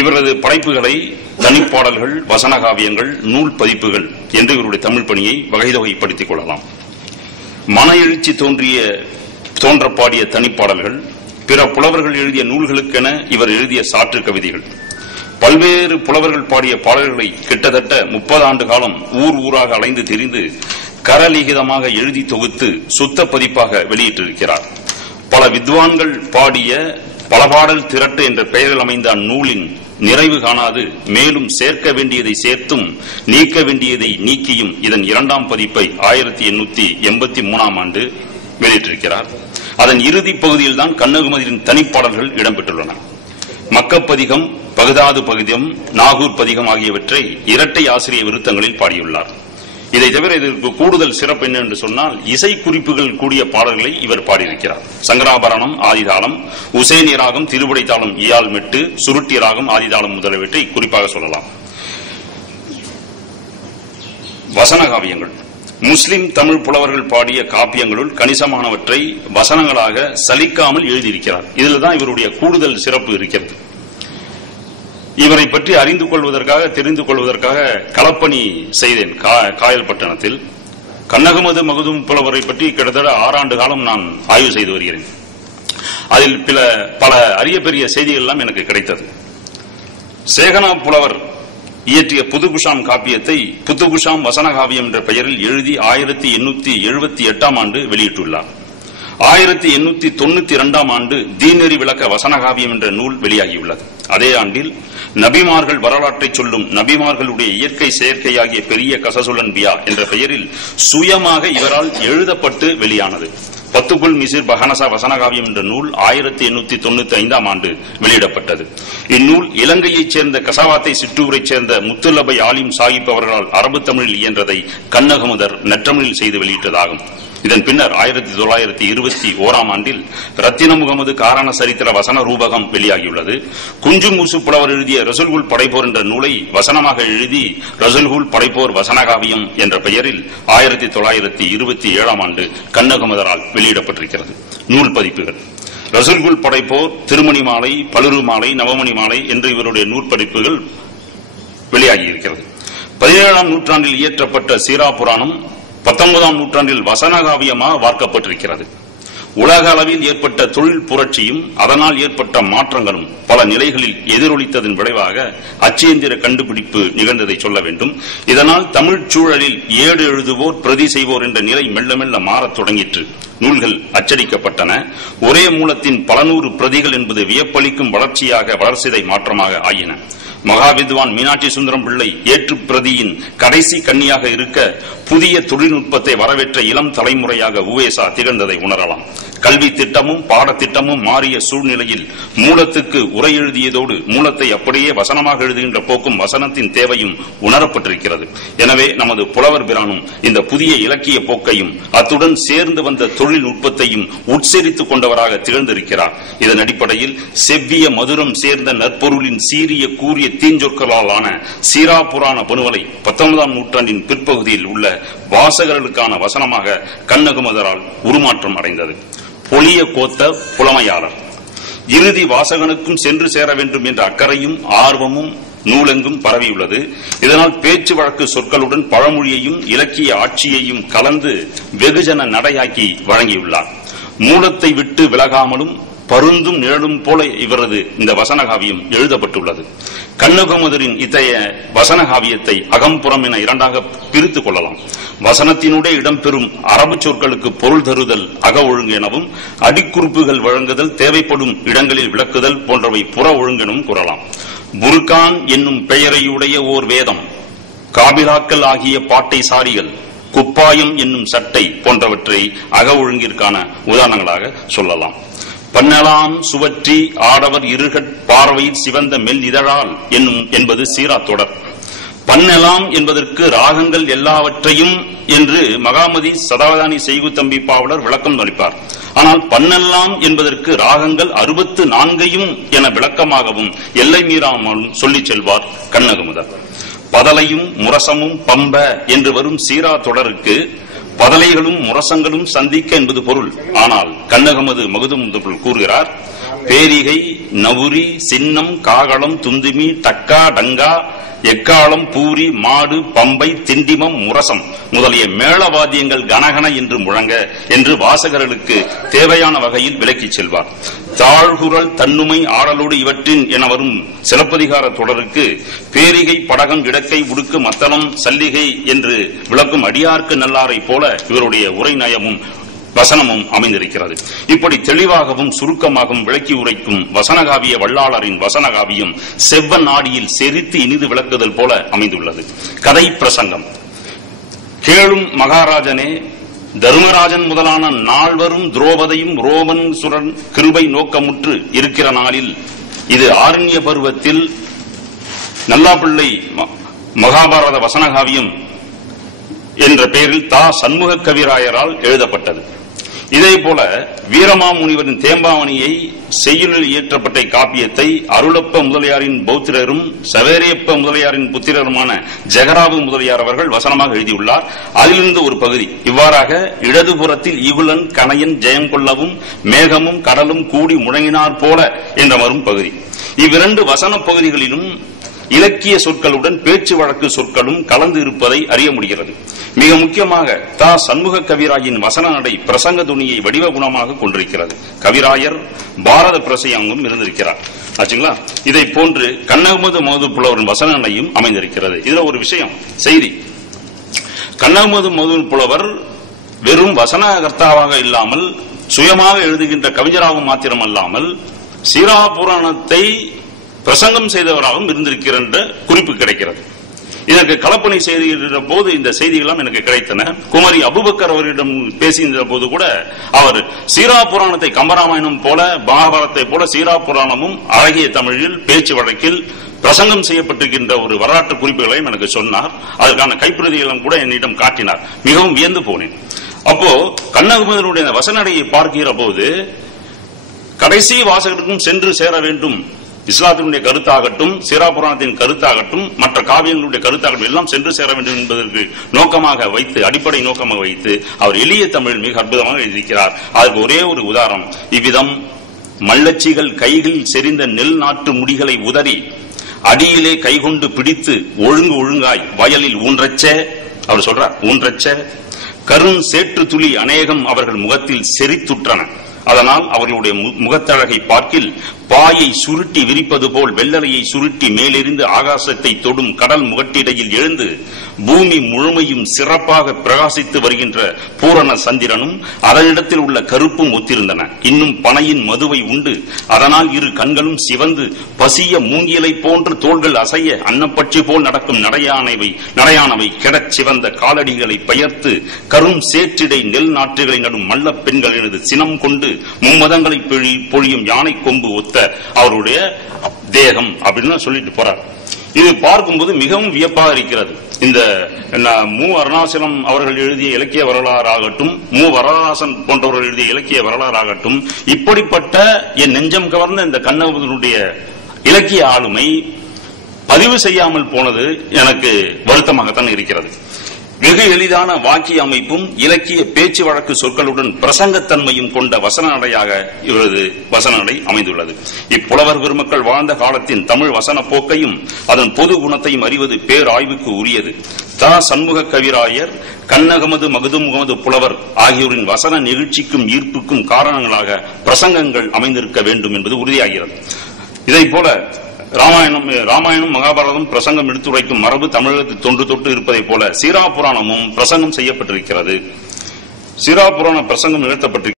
இவரது படைப்புகளை தனிப்பாடல்கள் வசன காவியங்கள் நூல் பதிப்புகள் என்று இவருடைய தமிழ் பணியை வகைதொகைப்படுத்திக் கொள்ளலாம். மன எழுச்சி தோன்றிய தோன்ற பாடிய தனிப்பாடல்கள் பிற புலவர்கள் எழுதிய நூல்களுக்கென இவர் எழுதிய சாற்று கவிதைகள். பல்வேறு புலவர்கள் பாடிய பாடல்களை கிட்டத்தட்ட முப்பது ஆண்டு காலம் ஊர் ஊராக அலைந்து திரிந்து கரலிகிதமாக எழுதி தொகுத்து சுத்த பதிப்பாக வெளியிட்டிருக்கிறார். பல வித்வான்கள் பாடிய பல பாடல் திரட்டு என்ற பெயரில் அமைந்த அந்நூலின் நிறைவு காணாது. மேலும் சேர்க்க வேண்டியதை சேர்த்தும் நீக்க வேண்டியதை நீக்கியும் இதன் இரண்டாம் பதிப்பை ஆயிரத்தி எண்ணூத்தி எண்பத்தி மூணாம் ஆண்டு வெளியிட்டிருக்கிறார். அதன் இறுதி பகுதியில் தான் கண்ணகுமதியின் தனிப்பாடல்கள் இடம்பெற்றுள்ளன. மக்கப்பதிகம் பகுதாது பகுதியம் நாகூர் பதிகம் ஆகியவற்றை இரட்டை ஆசிரிய விருத்தங்களில் பாடியுள்ளார். இதை தவிர இதற்கு கூடுதல் சிறப்பு என்ன என்று சொன்னால் இசை குறிப்புகள் கூடிய பாடல்களை இவர் பாடியிருக்கிறார். சங்கராபரணம் ஆதிதாளம் உசேனி ராகம் திருவிடைத்தாளம் இயால் மெட்டு சுருட்டி ராகம் ஆதிதாளம் முதலியவற்றை குறிப்பாக சொல்லலாம். வசன காவியங்கள். முஸ்லிம் தமிழ் புலவர்கள் பாடிய காப்பியங்களுள் கணிசமானவற்றை வசனங்களாக சலிக்காமல் எழுதியிருக்கிறார். இதில் தான் இவருடைய கூடுதல் சிறப்பு இருக்கிறது. இவரை பற்றி அறிந்து கொள்வதற்காக தெரிந்து கொள்வதற்காக களப்பணி செய்தேன். கா- காயல்பட்டணத்தில் கண்ணகமது மகுதும் புலவரை பற்றி கிட்டத்தட்ட ஆறாண்டு காலம் நான் ஆய்வு செய்து வருகிறேன். அதில் பில பல அரிய பெரிய செய்திகள் எல்லாம் எனக்கு கிடைத்தது. சேகனா புலவர் இயற்றிய புதுகுஷாம் காப்பியத்தை புத்துகுஷாம் வசன காவியம் என்ற பெயரில் எழுதி ஆயிரத்தி எண்ணூத்தி எழுபத்தி எட்டாம் ஆண்டு வெளியிட்டுள்ளார். ஆயிரத்தி எண்ணூத்தி தொண்ணூத்தி இரண்டாம் ஆண்டு தீநெறி விளக்க வசன காவியம் என்ற நூல் வெளியாகியுள்ளது. அதே ஆண்டில் நபிமார்கள் வரலாற்றை சொல்லும் நபிமார்களுடைய இயற்கை செயற்கையாகிய பெரிய கசசுலன் பியா என்ற பெயரில் சுயமாக இவரால் எழுதப்பட்டு வெளியானது. பத்துக்குள் மிசிர் பஹனசா வசனகாவியம் என்ற நூல் ஆயிரத்தி எண்ணூத்தி தொண்ணூத்தி ஐந்தாம் ஆண்டு வெளியிடப்பட்டது. இந்நூல் இலங்கையைச் சேர்ந்த கசாவாத்தை சிற்றூரைச் சேர்ந்த முத்துலபை ஆலிம் சாஹிப் அவர்களால் அரபு தமிழில் இயன்றதை கண்ணகமுதர் நற்றமிழில் செய்து வெளியிட்டதாகும். இதன் பின்னர் ஆயிரத்தி தொள்ளாயிரத்தி இருபத்தி ஓராம் ஆண்டில் ரத்தின முகமது காரண சரித்திர வசன ரூபகம் வெளியாகியுள்ளது. குஞ்சு மூசு புலவர் எழுதிய ரசுல்குல் படைப்போர் என்ற நூலை வசனமாக எழுதி ரசுல்குல் படைப்போர் வசனகாவியம் என்ற பெயரில் ஆயிரத்தி தொள்ளாயிரத்தி இருபத்தி ஏழாம் ஆண்டு கண்ணகமுதரால் வெளியிடப்பட்டிருக்கிறது. நூல் பதிப்புகள். ரசுல்குல் படைப்போர் திருமணி மாலை பலுரு மாலை நவமணி மாலை என்று இவருடைய நூற்பதிப்புகள் வெளியாகியிருக்கிறது. பதினேழாம் நூற்றாண்டில் இயற்றப்பட்ட சீரா புராணம் பத்தொன்பதாம் நூற்றாண்டில் வசனகாவியமாக வார்க்கப்பட்டிருக்கிறது. உலக அளவில் ஏற்பட்ட தொழில் புரட்சியும் அதனால் ஏற்பட்ட மாற்றங்களும் பல நிலைகளில் எதிரொலித்ததன் விளைவாக அச்சேந்திர கண்டுபிடிப்பு நிகழ்ந்ததை சொல்ல வேண்டும். இதனால் தமிழ்ச் சூழலில் ஏடு எழுதுவோர் பிரதி செய்வோர் என்ற நிலை மெல்ல மெல்ல மாறத் தொடங்கிற்று. நூல்கள் அச்சடிக்கப்பட்டன. ஒரே மூலத்தின் பல நூறு பிரதிகள் என்பது வியப்பளிக்கும் வளர்ச்சியாக வளர்ச்சிதை மாற்றமாக ஆயின. மகாவித்வான் மீனாட்சி சுந்தரம் பிள்ளை ஏற்று பிரதியின் கடைசி கண்ணியாக இருக்க புதிய தொழில்நுட்பத்தை வரவேற்ற இளம் தலைமுறையாக உவேசா திகழ்ந்ததை உணரலாம். கல்வி திட்டமும் பாடத்திட்டமும் மாறிய சூழ்நிலையில் மூலத்துக்கு உரை எழுதியதோடு மூலத்தை அப்படியே வசனமாக எழுதுகின்ற போக்கும் வசனத்தின் தேவையும் உணரப்பட்டிருக்கிறது. எனவே நமது புலவர் பிரானும் இந்த புதிய இலக்கிய போக்கையும் அத்துடன் சேர்ந்து வந்த தொழில்நுட்பத்தையும் உட்செரித்துக் கொண்டவராக திகழ்ந்திருக்கிறார். இதன் அடிப்படையில் செவ்விய மதுரம் சேர்ந்த நற்பொருளின் சீரிய கூறிய நெருங்கிய தீஞ்சொற்களால் ஆன சீரா புராண பணுவலை பத்தொன்பதாம் நூற்றாண்டின் பிற்பகுதியில் உள்ள வாசகர்களுக்கான வசனமாக கண்ணகுமதரால் உருமாற்றம் அடைந்தது. பொலிய கோத்த புலமையாளர். இறுதி வாசகனுக்கும் சென்று சேர வேண்டும் என்ற அக்கறையும் ஆர்வமும் நூலெங்கும் பரவியுள்ளது. இதனால் பேச்சு வழக்கு சொற்களுடன் பழமொழியையும் இலக்கிய ஆட்சியையும் கலந்து வெகுஜன நடையாக்கி வழங்கியுள்ளார். மூலத்தை விட்டு விலகாமலும் பருந்தும் நிழலும் போல இவரது இந்த வசனகாவியம் எழுதப்பட்டுள்ளது. கண்ணகுமுதரின் இத்தகைய வசனகாவியத்தை அகம்புறம் என இரண்டாக பிரித்துக் கொள்ளலாம். வசனத்தினுடைய இடம்பெறும் அரபு சொற்களுக்கு பொருள் தருதல் அக ஒழுங்கு எனவும் அடிக்குறிப்புகள் வழங்குதல் தேவைப்படும் இடங்களில் விளக்குதல் போன்றவை புற ஒழுங்கெனும் கூறலாம். புர்கான் என்னும் பெயரையுடைய ஓர் வேதம் காபிலாக்கள் ஆகிய பாட்டை சாரிகள் குப்பாயம் என்னும் சட்டை போன்றவற்றை அக ஒழுங்கிற்கான உதாரணங்களாக சொல்லலாம். பன்னலாம் சுவற்றி ஆடவர் இருகட் பார்வையில் சிவந்த மெல் இதழால் என்னும் என்பது சீரா தொடர். பன்னெலாம் என்பதற்கு ராகங்கள் எல்லாவற்றையும் என்று மகாமதி சதாவதானி செய்குத்தம்பி பாவலர் விளக்கம் அளிப்பார். ஆனால் பன்னெல்லாம் என்பதற்கு ராகங்கள் அறுபத்து நான்கையும் என விளக்கமாகவும் எல்லை மீறாமலும் சொல்லிச் செல்வார் கண்ணகுமுதர். பதலையும் முரசமும் பம்ப என்று வரும் சீரா தொடருக்கு பதலைகளும் முரசங்களும் சந்திக்க என்பது பொருள். ஆனால் கண்ணகமது மகுதம் கூறுகிறார் பேரிகை நவுரி சின்னம் காகளம் துந்துமி டக்கா டங்கா எக்காலம் பூரி மாடு பம்பை திண்டிமம் முரசம் முதலிய மேளவாதியங்கள் கனகன என்று முழங்க என்று வாசகர்களுக்கு தேவையான வகையில் விலக்கிச் செல்வார். தாழ்குரல் தன்னுமை ஆடலோடு இவற்றின் என வரும் சிலப்பதிகார தொடருக்கு பேரிகை படகம் இடக்கை உடுக்கு மத்தளம் சல்லிகை என்று விளக்கும் அடியார்க்கு நல்லாரை போல இவருடைய உரை நயமும் வசனமும் அமைந்திருக்கிறது. இப்படி தெளிவாகவும் சுருக்கமாகவும் விளக்கி உரைக்கும் வசனகாவிய வல்லாளரின் வசனகாவியம் செவ்வன் நாடியில் செரித்து இனிது விளக்குதல் போல அமைந்துள்ளது. கதை பிரசங்கம். கேளும் மகாராஜனே தர்மராஜன் முதலான நால்வரும் துரோபதையும் ரோமன் சுரன் கிருபை நோக்கமுற்று இருக்கிற நாளில் இது ஆரண்ய பருவத்தில் நல்லாப்பிள்ளை ம- மகாபாரத வசனகாவியம் என்ற பெயரில் தா சண்முக கவிராயரால் எழுதப்பட்டது. இதே போல வீரமாமுனிவரின் தேம்பாவணியை செய்யுளில் இயற்றப்பட்ட காப்பியத்தை அருளப்ப முதலியாரின் பௌத்திரரும் சவேரியப்ப முதலியாரின் புத்திரருமான ஜெகராபு முதலியார் அவர்கள் வசனமாக எழுதியுள்ளார். அதிலிருந்து ஒரு பகுதி. இவ்வாறாக இடதுபுறத்தில் இகுலன் கணையன் ஜெயம் கொள்ளவும் மேகமும் கடலும் கூடி முழங்கினார் போல என்ற வரும் பகுதி. இவ்விரண்டு வசன பகுதிகளிலும் இலக்கிய சொற்களுடன் பேச்சு வழக்கு சொற்களும் கலந்து இருப்பதை அறிய முடிகிறது. மிக முக்கியமாக தா. சண்முக கவிராயின் வசன நடை பிரசங்க துணியை வடிவ குணமாக கொண்டிருக்கிறது. கவிராயர் பாரத பிரசையங்கும் இருந்திருக்கிறார். ஆச்சுங்களா? இதை போன்று கண்ணகமது மோது புலவரின் வசன நடையும் அமைந்திருக்கிறது. இதுல ஒரு விஷயம் செய்தி. கண்ணகமது மோது புலவர் வெறும் வசனகர்த்தாவாக இல்லாமல் சுயமாக எழுதுகின்ற கவிஞராகவும் மாத்திரமல்லாமல் சீரா புராணத்தை பிரசங்கம் செய்தவராகவும் இருந்திருக்கிற என்ற குறிப்பு கிடைக்கிறது. இதற்கு கலப்பணி செய்கிற போது இந்த செய்திகள்லாம் எனக்கு கிடைத்தன. குமரி அபுபக்கர் அவர்களிடம் பேசுகின்ற போது கூட அவர் சீரா புராணத்தை கம்பராமாயணம் போல மகாபாரத்தை போல சீரா புராணமும் அழகிய தமிழில் பேச்சு வழக்கில் பிரசங்கம் செய்யப்பட்டிருக்கின்ற ஒரு வரலாற்று குறிப்புகளையும் எனக்கு சொன்னார். அதற்கான கைப்பிரதிகளும் கூட என்னிடம் காட்டினார். மிகவும் வியந்து போனேன். அப்போ கண்ணகுமதனுடைய வசனடையை பார்க்கிற போது கடைசி வாசகருக்கும் சென்று சேர வேண்டும் இஸ்லாத்தினுடைய கருத்தாகட்டும் சீரா புராணத்தின் கருத்தாகட்டும் மற்ற காவியங்களுடைய கருத்தாகட்டும் எல்லாம் சென்று சேர வேண்டும் என்பதற்கு நோக்கமாக வைத்து அடிப்படை நோக்கமாக வைத்து அவர் எளிய தமிழ் மிக அற்புதமாக எழுதியிருக்கிறார். அதற்கு ஒரே ஒரு உதாரணம். இவ்விதம் மல்லச்சிகள் கைகளில் செறிந்த நெல் நாட்டு முடிகளை உதறி அடியிலே கைகொண்டு பிடித்து ஒழுங்கு ஒழுங்காய் வயலில் ஊன்றச்ச அவர் சொல்றார் ஊன்றச்ச கரும் சேற்று துளி அநேகம் அவர்கள் முகத்தில் செறித்துற்றன. அதனால் அவர்களுடைய மு- முகத்தழகை பார்க்கில் பாயை சுருட்டி விரிப்பது போல் வெள்ளலையை சுருட்டி மேலிருந்து ஆகாசத்தை தொடும் கடல் முகட்டிடையில் எழுந்து பூமி முழுமையும் சிறப்பாக பிரகாசித்து வருகின்ற பூரண சந்திரனும் அதனிடத்தில் உள்ள கருப்பும் ஒத்திருந்தன. இன்னும் பனையின் மதுவை உண்டு. அதனால் இரு கண்களும் சிவந்து பசிய மூங்கிலை போன்று தோள்கள் அசைய அன்னப்பட்சி போல் நடக்கும் நடையானவை நடையானவை கெட சிவந்த காலடிகளை பெயர்த்து கரும் சேற்றிடை நெல் நாற்றுகளை நடும் மல்லப் பெண்கள் எனது சினம் கொண்டு மும்மதங்களை பொழி- பொழியும் யானை கொம்பு ஒத்த அவருடைய தேகம் அப்படின்னு சொல்லிட்டு போறார். இது பார்க்கும்போது மிகவும் வியப்பாக இருக்கிறது. இந்த மு அருணாசலம் அவர்கள் எழுதிய இலக்கிய வரலாறாகட்டும் மு வரதாசன் போன்றவர்கள் எழுதிய இலக்கிய வரலாறாகட்டும் இப்படிப்பட்ட என் நெஞ்சம் கவர்ந்த இந்த கண்ணவனுடைய இலக்கிய ஆளுமை பதிவு செய்யாமல் போனது எனக்கு வருத்தமாகத்தான் இருக்கிறது. வெகு எளிதான வாக்கிய அமைப்பும் இலக்கிய பேச்சு வழக்கு சொற்களுடன் பிரசங்கத்தன்மையும் கொண்ட வசன நடையாக இவரது வசன நடை அமைந்துள்ளது. இப்புலவர் பெருமக்கள் வாழ்ந்த காலத்தின் தமிழ் வசன போக்கையும் அதன் பொது குணத்தையும் அறிவது பேராய்வுக்கு உரியது. தா. சண்முக கவிராயர் கண்ணகமது மகுது முகமது புலவர் ஆகியோரின் வசன நிகழ்ச்சிக்கும் ஈர்ப்புக்கும் காரணங்களாக பிரசங்கங்கள் அமைந்திருக்க வேண்டும் என்பது உறுதியாகிறது. இதைப் போல ராமாயணம் ராமாயணம் மகாபாரதம் பிரசங்கம் எடுத்துரைக்கும் மரபு தமிழகத்தில் தொன்று தொட்டு இருப்பதைப் போல சீரா புராணமும் பிரசங்கம் செய்யப்பட்டிருக்கிறது. சீரா புராண பிரசங்கம் நிகழ்த்தப்பட்டிருக்கிறது.